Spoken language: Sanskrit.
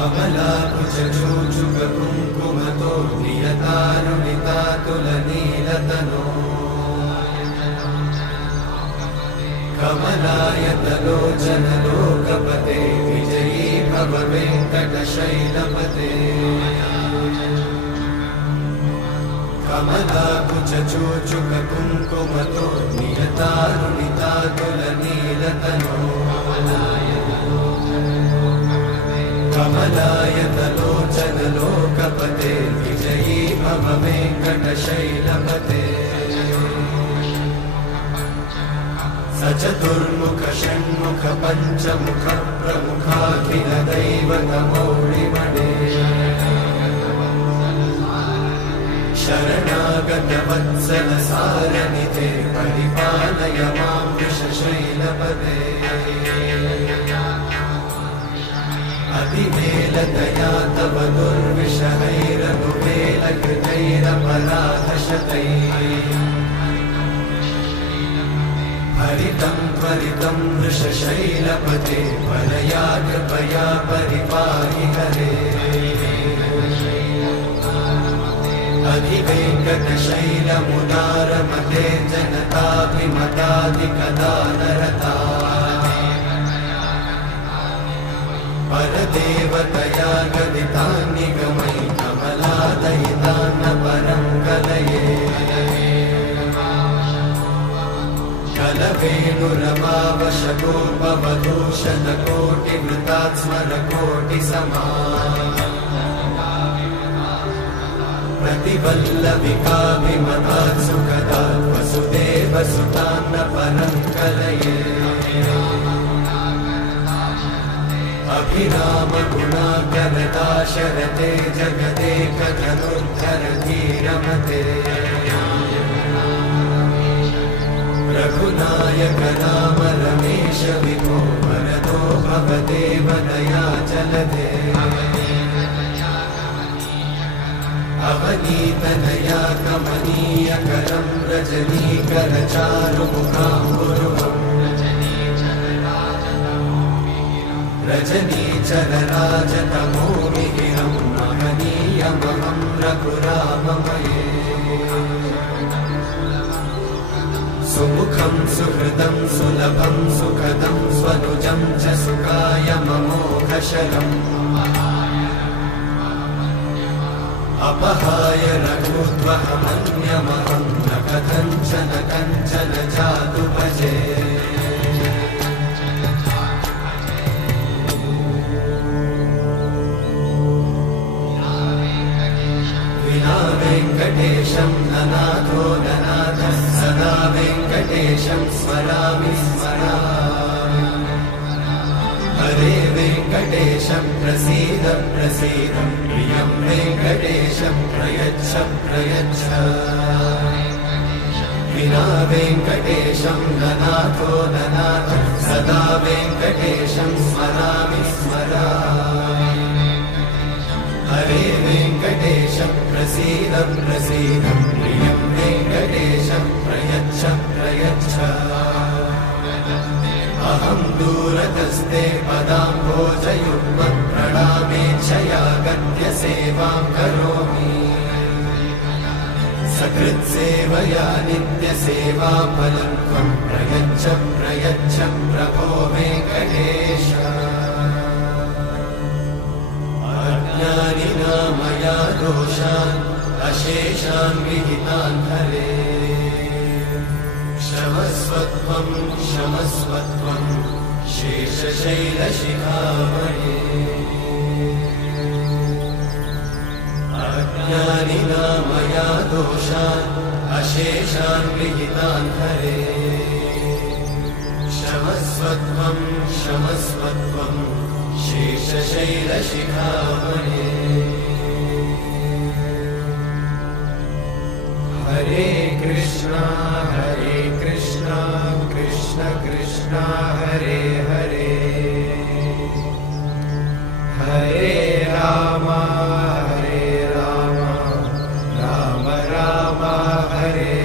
कमलाकुचूचुककुङ्कुमतो नियतारुणितातुलनीलतनो कमलायतलोचनलोकपते विजयी भव वेङ्कटशैलपते कमलाकुचूचुककुङ्कुमतो नियतारुणितातुलनीलतनो कमलायतलोचनलोकपते विजयी भव वेङ्कटशैलपते सचतुर्मुख षण्मुख पञ्चमुख प्रमुखाखिल दैवतमौळिमणे शरणागत वत्सल सारनिधे परिपालय मां वृषशैलपते अतिवेलतया तव दुर्विषहैरनुवेलकृतैरपराधशतैः हरितं त्वरितं वृषशैलपते परया कृपया परिपाहि हरे अधिवेङ्कटशैलमुदारमते जनताभिमताधिकदानरता परदेवतया गदितान्निगमै कमलादयितान्न परं कलये कलवेणुरमावशगोपवधूषणकोटिवृतात् स्मरकोटिसमा प्रतिवल्लविकाभिमतात् सुखदात् वसुदेवसुतान्न परं कलये अभिरामगुणाकरदाशरथे जगदेकधनुर्धरधीरमते रघुनायक राम रमेश विभो वरदो भवदेव दयाचलधे अवनीतनया कमनीयकरं रजनीकरचारुमुखाम्बुरुहम् रजनीचरराजतमोमिहिरं महनीयमहं रघुराममये सुमुखं सुहृदं सुलभं सुखदं स्वनुजं च सुखायममोघशरम् अपहाय रघुत्वहमन्यमहं न कथञ्चन कञ्चन जातु भजे विना वेङ्कटेशं ननाथो ननाथः सदा वेङ्कटेशं स्मरामि स्मरामि हरे वेङ्कटेशं प्रसीद प्रसीद प्रियं वेङ्कटेशं प्रयच्छ प्रयच्छ विना वेङ्कटेशं ननाथो ननाथः सदा वेङ्कटेशं स्मरामि स्मरामि हरे वेङ्कटेशं प्रसीद प्रसीद प्रियं वेङ्कटेशं प्रयच्छ प्रयच्छ अहं दूरतस्ते पदाम्भोजयुग्मं प्रणामेच्छया गद्य सेवां करोमि सकृत्सेवया नित्यसेवाफलं त्वं प्रयच्छ प्रयच्छ प्रभो वेङ्कटेश अज्ञानिना मया दोषान् अशेषान् विहितान् हरे क्षमस्वत्वं क्षमस्वत्वं शेषशैलशिखामणे अज्ञानिना मया दोषान् अशेषान् विहितान् हरे क्षमस्वत्वं क्षमस्वत्वं शेषशैलशिखामणे हरे कृष्णा कृष्ण कृष्ण हरे हरे हरे राम राम राम हरे